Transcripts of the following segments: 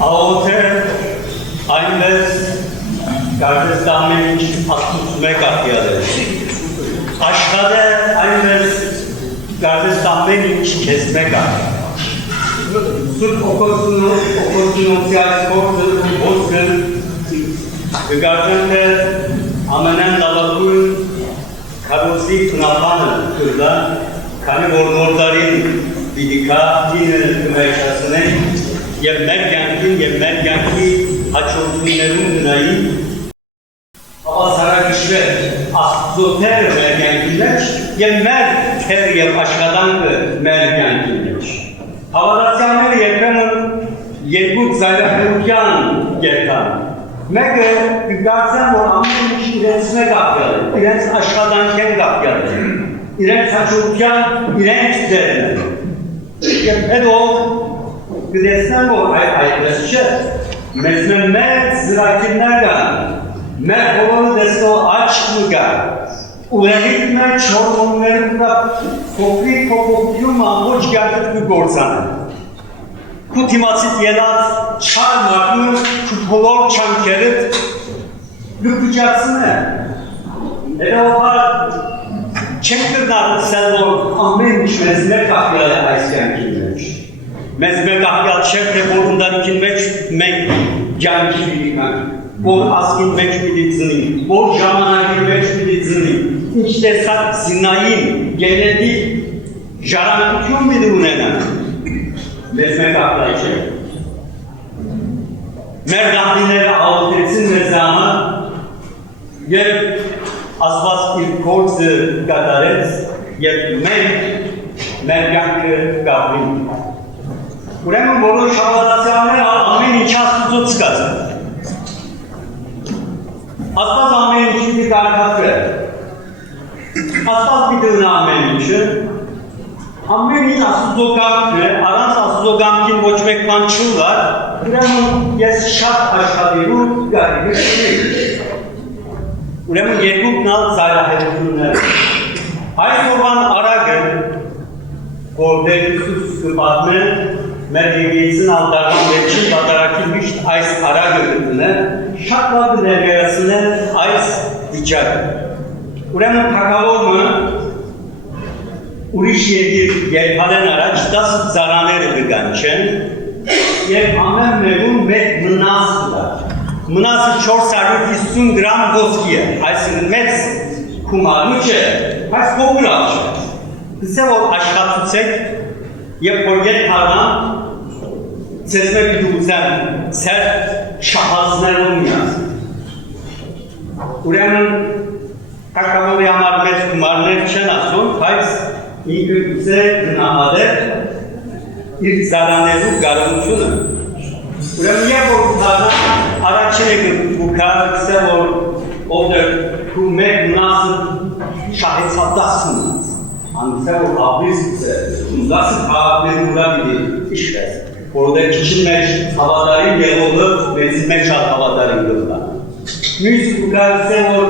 Աղոթը այնպես կարդես ամեն ինչ աստուծում է կապյալ է։ Աշխարհը այնպես կարդես ամեն ինչ քեզ մեկ է։ Սուրբ օգնությունիալ կողմը ոսկը գարդանը ամենան լավագույն քարոզի թնապանը կրდა, քանի որ նորդարին դիդիկա դինը կմեջացնեն եւ մեր կյանքի հաջողություններուն գնային հավասարակշռել աստծոթերը մեր կյանքի մեջ եւ մեր թեր եւ աշխատանքը մեր կյանքի մեջ հավատացյալները երբեմն երկու ծայրահեղության կերտան մեկը կգործեն որ ամեն ինչ իրենց մեկ ապյալ է իրենց աշխատանքեն կապյալ է իրենց հաջողության իրենց դերն է եւ հետո կդեսնեն որ այդպես չէ մեզ մեծ զրակիրներ կան մեր բոլորը դեսնող աչք կա ուղեղիտ մեր չորմոններում կա փոքրիկ փոփոխություն ամբողջ կյանքդ կգործանեն քու թիմացիդ ելած չար մակնում քու բոլոր չանքերդ լուկուջացնեն հետևաբար չենք կրնարուցել որ ամեն ինչ մեզ մեր կապյալ է այս կյանքի մեջ մեզ մեր կապյալ չէ թե որ ընտանիքի մեջ մենք կյանքի լինենք որ ասկին մեջ պիտի ծնի, որ ժամանակի մեջ պիտի ծնի, ինչ տեսակ զինային, գենետիկ ժառանգություն պիտի ունենան, մեզ մեկ ապլայ չէ։ Մեր նախնիները աղոթեցին մեզ համար և ասված իր գործը կատարեց և մենք մեր կյանքը կապրին։ Ուրեմն որոշ հավատացյալները ամեն ինչ աստուծոց կացան։ Աստված ամեն ինչ պիտի կարգադրել։ Աստված պիտի ունա ամեն ինչը։ Ամեն ինչ աստուծո կամքն է, առանց աստուծո կամքին ոչ մեկ բան չունար, ուրեմն ես շատ աշխատելու գարիներ չունեի։ Ուրեմն երկուքն ալ ծայրահեղություններ։ Այս օրվան արագը, որ Տեր Հիսուս կպատմեն, մեր եկեղեցին ալտարան վերջին դատարակի միշտ այս արագը գտնե, շատ լավ կներկայացնեն այս վիճակը։ Ուրեմն թագավորը ուրիշ երկիր երբալեն առաջ 10 ծառաները կգանչեն և ամեն մեկում մեկ մնաս կլա։ Մնասը 450 գրամ ոսկի է, այսինքն մեծ քումարու չէ, այս փոքրալ չէ։ Գսե որ աշխատուցեք և որ ետ հարնան ձեզ մեկ դուզեն ծեր շահազներում միազ։ Ուրեմն թագավորի համար մեծ գումարներ չեն ասում, բայց ինքը գուցե գնահատել իր ծառաներու կարողությունը։ Ուրեմն երբ որ դառնա առաջինը կգուքա գսե որ ովդեր քու մեկ մնասը շահեցատասն Անցա որ ապրիս գուցե, դասը քաղաքների ուրա պիտի իշխես, որովհետև քիչին մեջ հավատարիմ եղողը մեծի մեջ շատ հավատարիմ կլինի։ Մյուս կգացե որ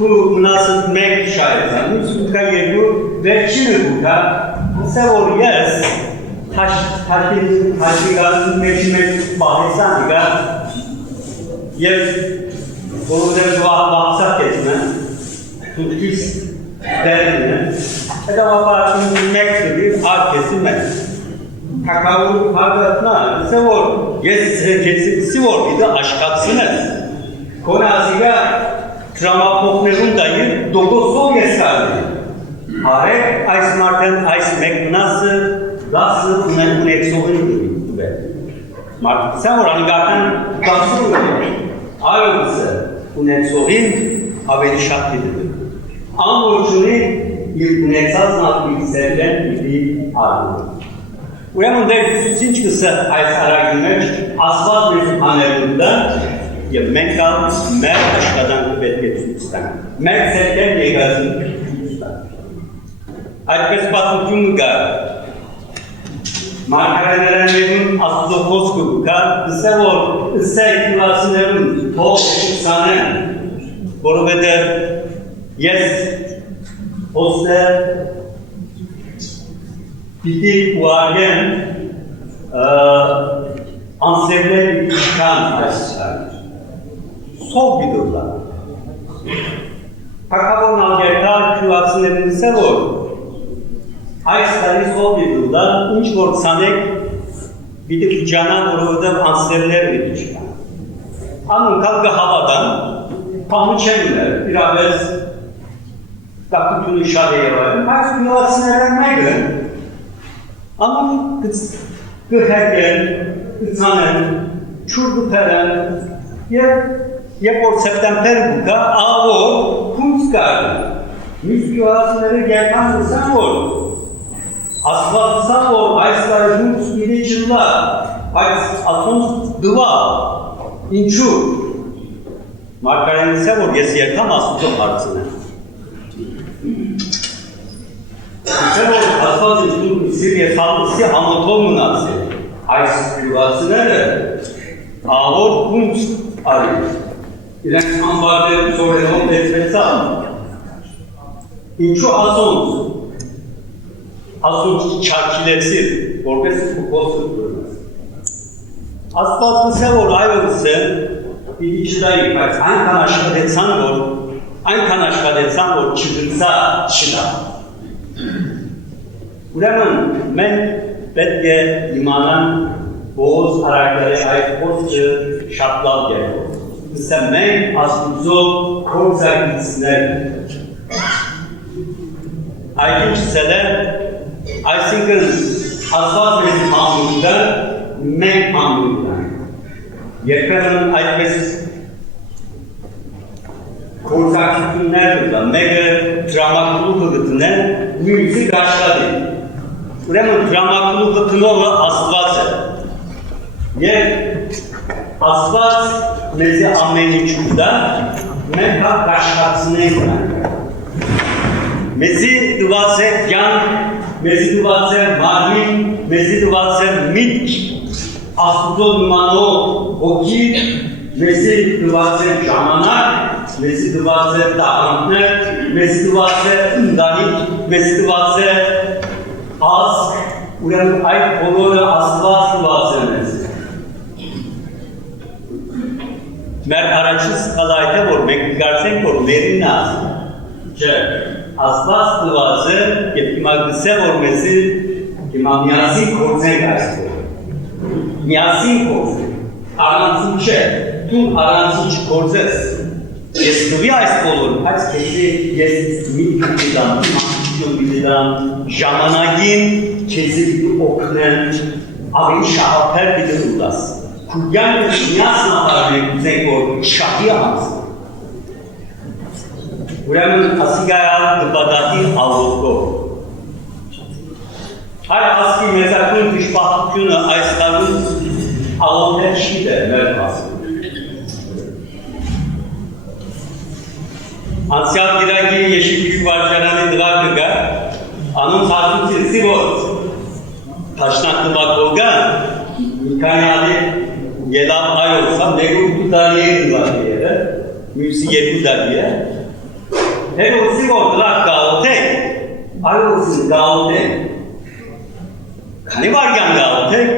քու մնասը մեկ շահեցա, մյուս կգա երկու վերջինը կգա, ասա որ ես թաշիկացու մեջ պահեսան կգա և որովհետև վաղսակ կեցնեն, թուտքիս դերին է, հետավաբար մեկ դրի արկեսի մեկ։ Թագավորը հարգատնա, ասա որ ես քեզի որ պիտի աշխատցնես։ Քոնը ասիգա դրամափոխներուն դայր դոգոսով ես կարդի։ Արեք այս մարդեն այս մեկ մնասը 10 ունեցողին դրի։ Մարդը սա որ անգարտան 10 ունի, այոս ունեցողին ավելի շատ պիտի։ Ամորջունի իր ունեցած նախվիտ սերլեն պիտի արվում։ Ուրեմն դեր Հիսուս ինչ կսը այս արագի մեջ ասված մեզ աներունդը և մենք ալ մեր աշխատանքը պետք է ցույց տանք։ Մեր սերլեն եկազին ցույց տանք։ Այդպես պատմություն կա։ Մարգարեներեն մեկուն աստծո խոսքը կա, կսե որ ըսե իքնվածիներուն թող շուծանեն, որովհետև ես խոստը պիտի ուարգեն Ansevler çıkan açısından sol bir durumda. Kakavon algerta küvasının sevor. Ayştari sol bir durumda. İnç borsanek bir de cana orada ansevler bir çıkan. Anın kalkı havadan pamuk çemler, biraz kaputunu şaraya var. Kaç küvasını vermeye ama gıhergen, ıtsanen, çurduperen, ya por september buka, ağır, kunskar. Müsküvasıları gelmez insan ol. Asfaltsan ol, ayslar, junks, gideceğiler. Atom, duva, inçu. Markarense ol, yesiyertam asfaltın parçasına. Sen o asfaltın Suriye saldırısı Anadolu'nun Aysız privasına da ağır kum arıyor. İlan ambarda sorun etmesi alın. İnço Ason çarkilesi, orası kuposu durmaz. Asfaltın sevor ayrılısı bir içidayi kaç. Ankan aşağı etsan var, Ankan aşağı etsan var, çıkırsa çıkar. Ուրեմն մենք պետք է իմանանք Բոզ արարքների այդ խոսքը շատ լավ երևով։ Սա մենք Աստուծո գործակիցներ ենք։ Այդ ինչսել է, այսինքն Աստված մեզ համույթը, մենք համույթն ենք։ Երբեմն այդպես գործակիցներ կա, մեկը դրամատուրգը գտնեն, մյուսը գաշխատի։ Ուրեմն դրամատուրգը տնողը Աստված է։ Եվ Աստված մեզ ամեն ինչ ուտա, մենք հա գաշխացնենք ենք։ Մեզի դված է կյանք, մեզի դված է մարմին, մեզի դված է միտք, Աստուծո նմանով հոգի, մեզի դված է ժամանակ, մեզի դված է տաղանքներ, մեզի դված է ընտանիք, մեզի դված է Ասկ, ուրեմն այդ բոլորը Աստված տված է մեզ։ Մեր առաջին սխալայթ է, որ մենք կարծենք, որ մերին ասկ։ Չէ, Աստված տված է, և հիմա գսե, որ մեզի հիմա միասին կործենք այս բոլորը։ Միասին կործենք, առանցին չէ, դու առանցին չկործես։ Ես նվի այս բոլորը, այս կեզի ես մի կտիդամ, Bilirəm, ժամանակին քեզի օգնեն ավելի շահապեր դիտել ուլաս։ Քույրյան միասն ապարել ուզենք, որ շահի ամսը։ Ուրեմն ասիգայալ դպադատի ալոտով։ Հայ ասկի մեզակուն դիշպախությունը այս տարում ալոտներ շիտ է մեր ասկում։ Անցյալ դիրակի եշիկի վարժարանի դվարկը գա, անոնց հատուցին սիվոց, թաշնակ դվակ ոգա, միքանի ալի ելավ այոցա, նեգու դու դարի է դվարկը երը, մյուսի երկու դարի է, հերո սիվոց դվակ գալոթեք, այոցին գալոթեք, քանի վարգյան գալոթեք,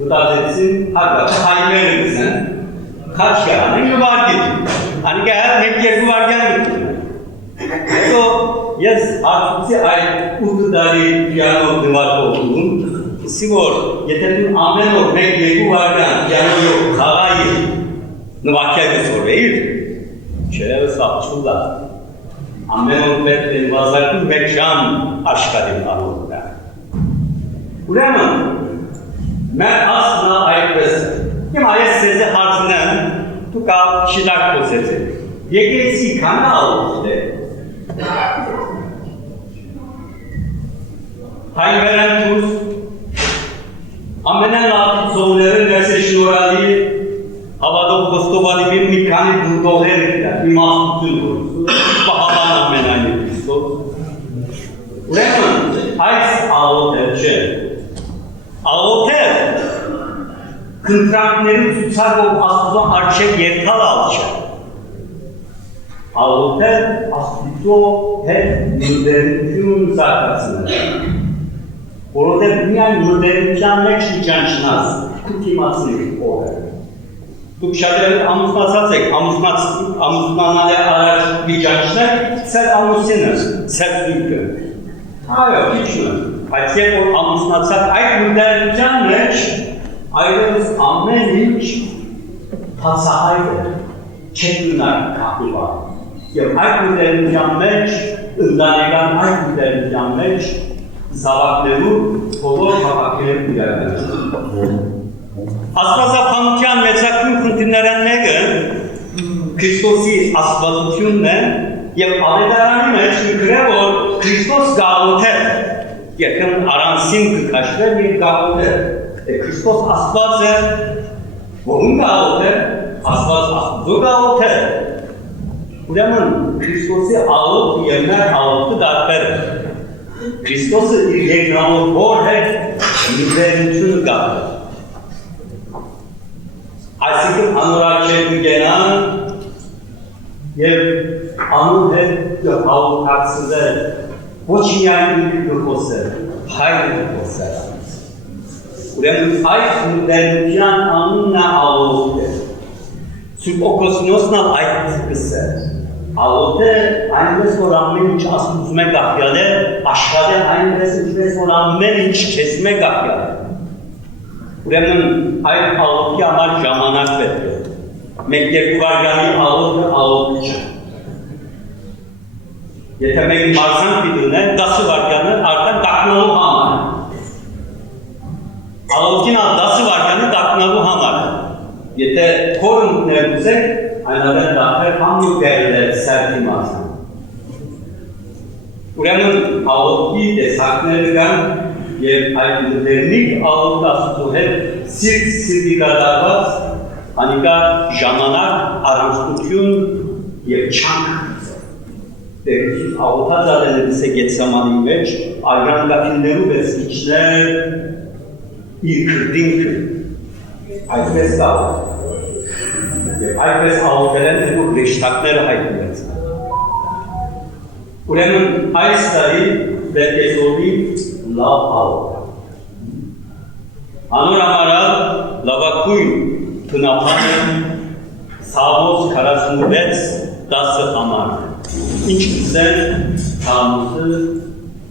դուտացեցին հագա, հայմերը գսեն, քաչ գրանեն գվարկիտ, Ani că ne pierdem vargani. So, yes, atunci ai utudari piano de vargolun. Sigur, yeterli amenor ne vargan piano yok, havai. Nu vakya gösteriyor. Şöyle sapçular. Amenor betlen vazarkın bekşan aşkadim anında. Ուրեմն mən aslında ayıpız. Kim ayet sizi harfinden tu կա շիլակ խոսեցեք, եկեցի քանը ալուտ է, հայվերեն թուս, ամենեն լատուցողները ներս է շնորալի, հավադով խոստովանի մի քանի դուտողեր իմաստություն գործում, պահալան ամենայնի Քրիստոս, ուրեմն այս ալուտ է չէ, ալուտ է, Kıntrakları tutsakov Աստուծո արչև երթալ ալչը։ Ալոթել Աստուծո հետ նույնություն զարգացնել։ Որովհետև միայն նույնության մեջ չճանչնաս Kutimazlık olur. Bu şartları amutmazsak, amutmanale araç bir gençler, sen amutsınız, sen mümkün. Hayır, hiç mi? Hatta o amutmazsak, ay müddet canmış, ayrılız ameliç, tasahaydı, çekimler kahvi var. Ya ay müddet canmış, ındanegan ay müddet canmış, zavakları, olur kapakları uyarlar. Asbaza pamukyan mezakın kuntinleren negin, Kristosi asbatutünle, yep avedaranime çünkü Kristos gavote, yakın aransin kıkaşlar bir gavote. Kristos asbazı, bunun gavote, asbazı gavote. Ulemin Kristosi alıp yerler alıp darper. Kristos'u irgegramı borhe, yüzlerinin gavote. Aslında anuracı gelen, ye anur he yapav taksıda, bu çiğnyanın bir kosa, hayır bir kosa. Ulemin ay müderrican anına alıp, Türk okosnosna ait kısa. Alıp aynı soranmen hiç asmuzme gafyale, aşağıda aynı soranmen hiç kesme gafyale. Ulemin ay alıp ki amar jamanak veriyor. Mektep varganı alıp için. Yetemeğin varsan bildiğine, dası varganı artan daknalı hamar. Alıpkin dası varganı daknalı hamar. Yete korun nevrüsek, aynadan dakar hamur değerler sertim varsan. Ulemin alıp ki de saklarıgan, ye aydınlarlık alıp da tutu hep sirk kadar var. Anika jamanak aranskutun ye çank. Siz avuta zaten ise geç zamanı veç, ayrandakileri ve siçler yıkırdın. Aypes avut. Aypes avutelen de bu reştakları aypes. Ulemin aysları ve kesobi lav avut. Anoramara lavakuy Tınapanın sağlık karasınubet dası amar. İnçkizden tamızı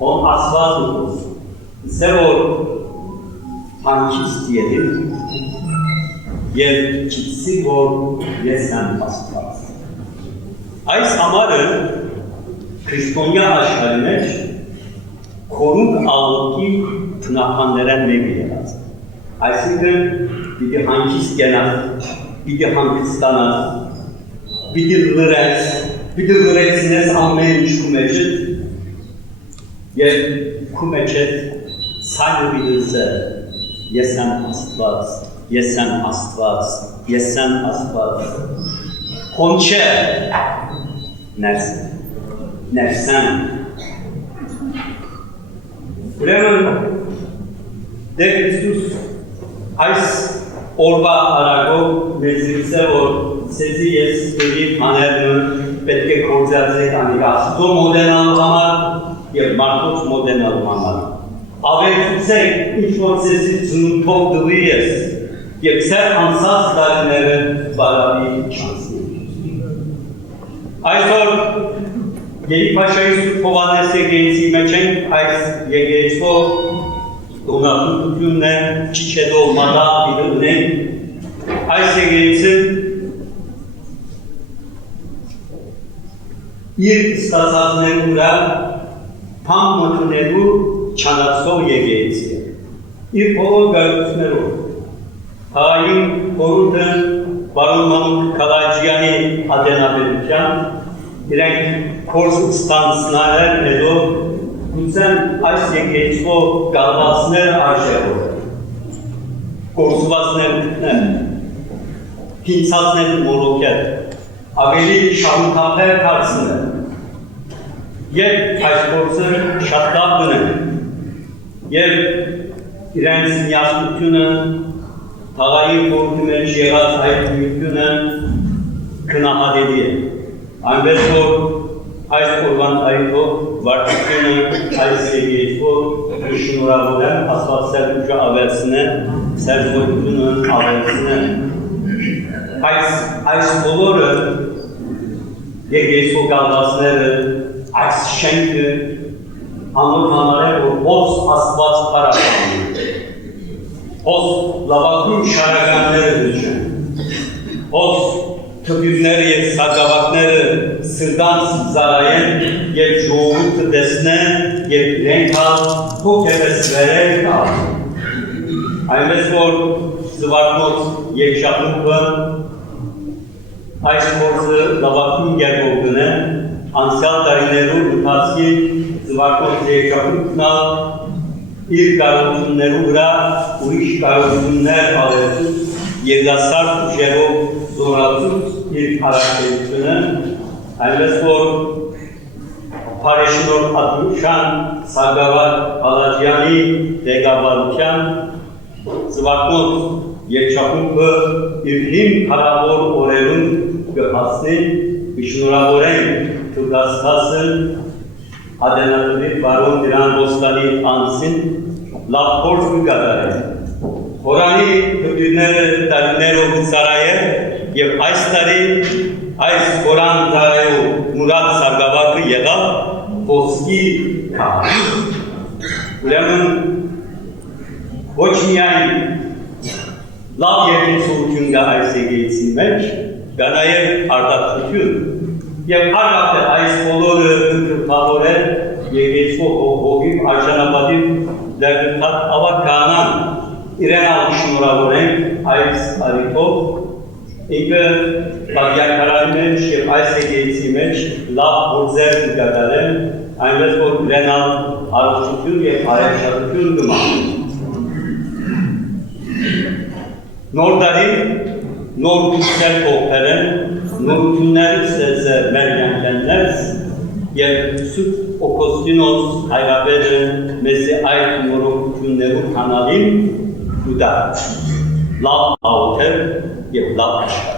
on asvazımız. Sevor tankis diyelim. Yer kitsi vor yesen asvaz. Ays amarı Kristonya aşkarıneç koruk alıp ki tınapanlara ne bilmez. Aysıkı bir de hangis genel, bir de hangis tanaz, bir de lıretsines ammeyiş kumeçet, yer kumeçet saygı bilirse, yesen astvaz, yesen astvaz, yesen astvaz. Konçe, nefsen. Ulemin de Kristus Ays orba arago mezirse o sezi yesleri panernu betke korzaze anigas do modern almalar ya markot modern almalar ave tutse üç sezi sunum top duyes yekser ansaz darinere barabi şansı Aysor Geli Paşa'yı süt povanese genci meçen Ays yegeço Donatın tütünle, çiçeğde olmadan bilirine, Ayse gelsin, bir istasatına kura, tam mıtıneru, çanatsovye gelsin. İlk o görgüsmeru. Hain, korunten, barınmanın kalaciyani adena verirken, direkt korsu istansınalar edo, Sen Ayşe geçko galvasını arşevo. Korsuvasını ne? Pinsasını moroket. Aveli şamkaper karşısında. Yer Ayşkorsu şatlabını. Yer İrensin yasmutunu. Tağayı korkumeli şehra sahip mülkünü. Kına hadeli. Ambesor Ays kurban ayıto, vartıkını Ays'e geçko, işin uğrabudan asfalt sertücü aversine սերվորությունն ավելցնեն։ Այս բոլորը եկեղեցու կալվածները, այս շենքը անոր համարել, որ ոս աստված պարապանում է, ոս լավագույն շարականները դժեն, ոս թպիրները և սագավակները սրտանց զարայեն և ժողովուրդը տեսնեն և իրենք հալ հոգևես վերել կալ։ Այնպես որ զվարթնոց երկշախումբը այս գործը լավագույն գերբով գնեն, անցյալ տարիներու ընթացքի զվարթնոց երկշախումբն իր կարողություններու վրա ուրիշ կարողություններ ավելցուց երդասարդ ուժերով զորացուց իր հարակերությունը, այնպես որ Փարեշնոր Աթուշան Սարգսակյան Ալաջյանի ղեկավարության զվարթնոց երկշախումբը իր հին հարավոր օրերուն կհասնի շնորհավորեն Թուրքաստասն Ադենատովի բարոն դրան ոստանի անցին լավ փորձ կկատարեն։ Խորանի թպիրները տարիներով ծարայել և այս տարի այս խորան ծարայով Մուրադ Սարգսակը եղավ ոսկի քար։ Ուրեմն ոչ միայն լավ երկուսություն կա այս եկեղեցի մեջ, կա նաև արտադրություն և հարկավտ այս բոլորը կրթավորել եկեղեցու հողիվ արժանապատիվ դերգրթած ավակ քահանան իրեն ալ շնորհավորենք այս առիթով ինքը բաժակարանի մեջ և այս եկեղեցի մեջ լավ գործեր կկատարեն, այնպես որ իրեն ալ առողջություն և բարեշտություն կմաղթեն։ Նոր տարի նոր գուցեր կողպերեն, նորություններ ստեղծել մեր կյանքներս և Սուրբ Օգոստինոս հայրաբեդը մեզ այդ նորություններու կանալին ու դա լավ աղոթել և լավ աշխարհ։